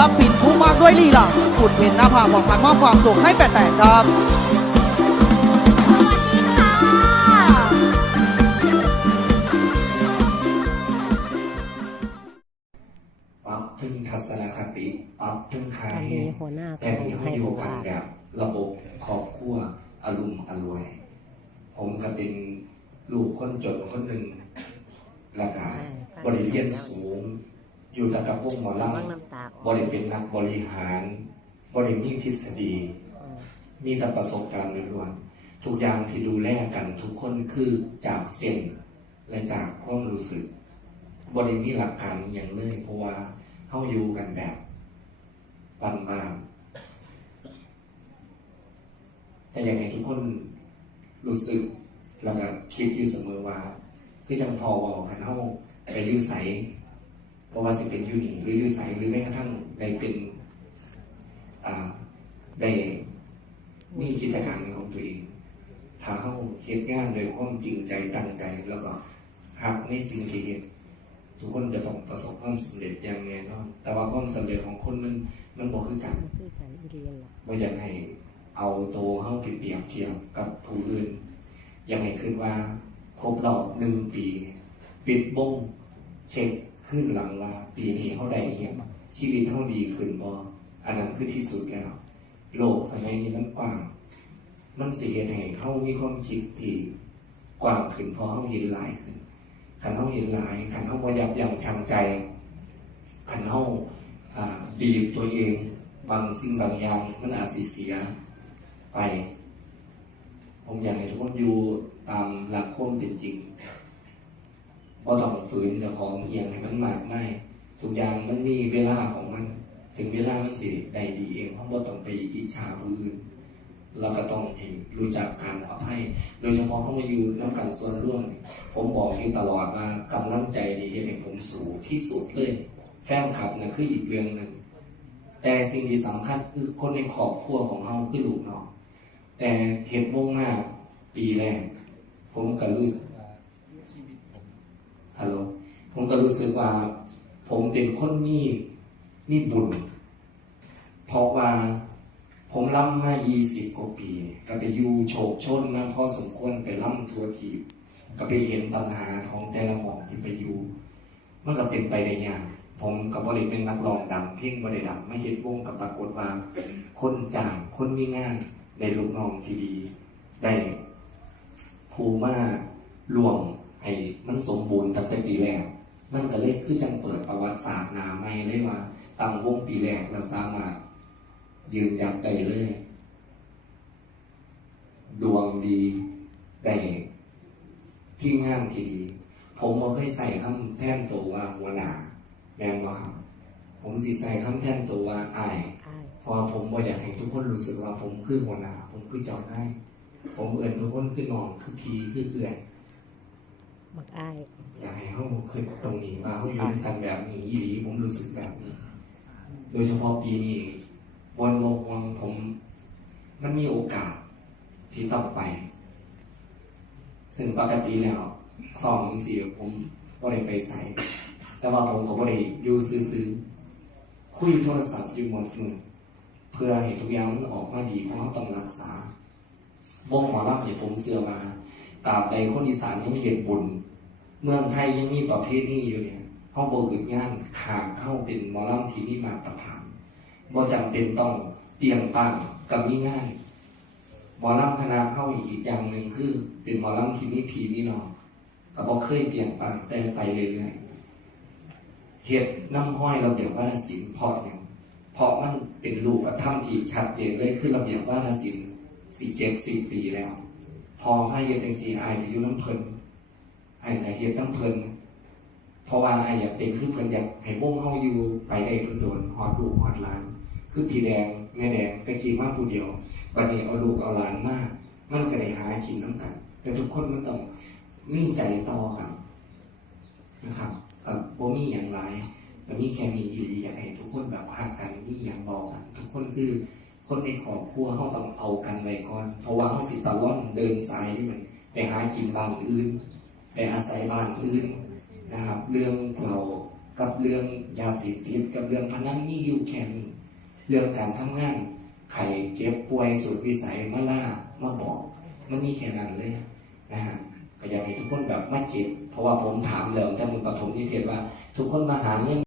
ลปินผู้มากด้วยลีลาขุดเห็นหน้าผากของพันมอบความสุขให้แปดๆครับปรับถึงทัศนคติปรับถึงคาอันยนี้หัวหน้าขแต่องที่ไฮเขาอโอยู่กันวาแบบระบบครอบครัวอารมณ์อรวย ผมก็เป็นลูกคนจนคนหนึ่งแล้วก็บริเรียนสูง อยู่แต่กับพวกหมอลบ้างน้ำตาำบริเป็นนักบริหาร บริมีทฤษฎีอืมมีแต่ประสบการณ์ล้วนๆทุกอย่างที่ดูแลกันทุกคนคือจากเส้นและจากความรู้สึก บริมีหลักการอหย่างเลยเพราะว่าเฮาอยู่กันแบบบ้านๆแต่อยากให้ทุกคนรู้สึกแล้วก็คิดอยู่เสมอว่า คือจังพอเว่าคันเฮาไปอยุ่ใส เพราะว่าสิเป็นยูนีหรือยุ่ใสหรือแม้กระทั่งได้เป็นอ่าได้มีกิจการเป็นของตัวเองถ้าเขาเฮ็ดงานโดยความจริงใจตั้งใจแล้วก็หักในสิ่งที่เฮ็ดทุกคนจะต้องประสบความสำเร็จอย่างแน่นอน แต่ว่าความสำเร็จของคนมันมันบ่คือกันคือการเรียนล่ะบ่อยากให้เอาโตวเฮาไปเปรียบเทียบกับผู้อื่น อยากให้คิดว่าครบรอบหนึ่งปี ปิดบงเช็ค ขึ้นหลังว่าปีนี้เฮาได้อิหยังชีวิตเฮาดีขึ้นบ่อันนั้นคือที่สุดแล้ว โลกสมัยนี้มันกว้าง มันสิเห็นให้เขามีความคิดที่กว้างขึ้นเพราะเขาเห็นหลายขึ้นขันเขาเห็นหลายขันเขาบ่ยับยั้งชังใจขันเขาอ่าบีบตัวเองบางสิ่งบางอย่างมันอาจสิเสียไป ผมอยากให้ทุกคนอยู่ตามหลักความเป็นจริง ว่าต้องฝืนจ้าของเอียงให้มันมากไม่ทุกอย่างมันมีเวลาของมัน ถึงเวลามันสิได้ดีเองเพราะว่าต้องไปอิจฉาผู้อื่นเราก็ต้องให้รู้จักการอภัยโดยเฉพาะเข้ามาอยู่น้ำกันส่วนร่วม ผมบอกอยู่ตลอดว่ากำลังใจที่เฮ็ดให้ผมสูงที่สุดเลย แฟนคลับนะคืออีกเรื่องหนึ่งแต่สิ่งที่สำคัญคือคนในครอบครัวของเราคือลูกน้องแต่เห็นวงหน้าปีแรกผมก็รู้ ฮัลโหลผมก็รู้สึกว่า ผมเป็นคนมีมีบุญ เพราะว่าผมล่ำมา 20 กว่าปี ก็ไปอยู่โฉกชนมาพอสมควรไปล่ำทัวทีบก็ไปเห็นปัญหาของแต่ละหมองที่ไปอยู่ มันก็เป็นไปได้ยากผมกับบริเป็นนักร้องดังเพลงบริดังไม่เห็นวงกับปรากฏว่า คนจ้างคนมีงานได้ลูกน้องที่ดี ได้ภูมารวม ให้มันสมบูรณ์ตั้งแต่ปีแรกมันก็เลยคือจังเปิดประวัติศาสตร์หนาใหม่เลยว่าตั้งวงปีแรกเราสามารถยืนยัดได้เลย ดวงดีได้ทีมงานที่ดี ผมบ่เคยใส่คำแทนตัวว่าหัวหน้าแม่นบ่ครับผมสิใส่คำแทนตัวว่าอายอ้ายเพราะว่าผมบ่อยากให้ทุกคนรู้สึกว่าผมคือหัวหน้าผมคือเจ้านายผมเอื่นทุกคนคือน้องคือพี่คือเอื่อน มักอ้าย อยากให้เขาคือตรงนี้ว่าเขาอยู่ด้วยกันแบบนี้อีหลีผมรู้สึกแบบนี้ โดยเฉพาะปีนี้วันโลกวันผม มันมีโอกาสที่ต้องไป ซึ่งปกติแล้วสองสี่ผมก็ได้ไปใส่แต่ว่าผมก็บ่ได้อยู่ซื้อๆคุยโทรศัพท์อยู่หมดมือเพื่อให้ทุกอย่างมันออกมาดีเพราะเราต้องรักษาวงหมอลำเนี่ยผมเสื่อมาตราบใดคนอีสานยังเห็นบุญ เมืองไทยยังมีประเภทนี้อยู่เนี่ยเขาบอึดงานขาเข้าเป็นมอลำที่มีมาตรฐานบ่จำเป็นต้องเตรียมตั้งกับมีงานหมอลำคณะเข้าอีกอย่างหนึ่งคือ เป็นมอลำที่มีพีมีน้องก็บ่เคยเปลี่ยนแปลงแต่ไปเรื่อยๆเหตุน้ำห้อยเระเบียบวัฒนศิลพราะอย่างเพราะมันเป็นรูปธรรมที่ชัดเจนเลยคือระเบียบวัฒนศิลสี่เจ็ดสี่ปีแล้ว พอให้เฮ็ดจังสี่อายไปอยู่น้ำเพลิน ไอ้ก็เฮ็ดน้ำเพลินเพราะว่าไอ้อยากเป็นคือเพลินอยากให้วงเฮาอยู่ไปได้โดนๆฮอดลูกฮอดหลาน คือพี่แดงแม่แดงแต่กี้มาผู้เดียวบัดนี้เอาลูกเอาหลานมากมันจะได้หากินน้ำกัน แต่ทุกคนมันต้องมีใจต่อกันนะครับกับบ่มีอย่างไรมันมีแค่มีอีหลีอยากให้ทุกคนแบบหักกันมีอย่างบอกกันทุกคนคือคนในครอบครัวเขาต้องเอากันไว้ก่อนเพราะว่าเขาสิตะล่อนเดินสายที่มันไปหากินบ้านอื่น ไปอาศัยบ้านอื่นนะครับ เรื่องเรากับเรื่องยาเสพติดกับเรื่องพนันมีอยู่แค่นี้เรื่องการทำงานไข่เก็บป่วยสุดวิสัยมาล่ามาบอก มันมีแค่นั้นเลยนะฮะก็อยากให้ทุกคนแบบไม่เก็บ เพราะว่าผมถามแล้วแต่มึงปฐมนิเทศว่า ทุกคนมาหาเงิน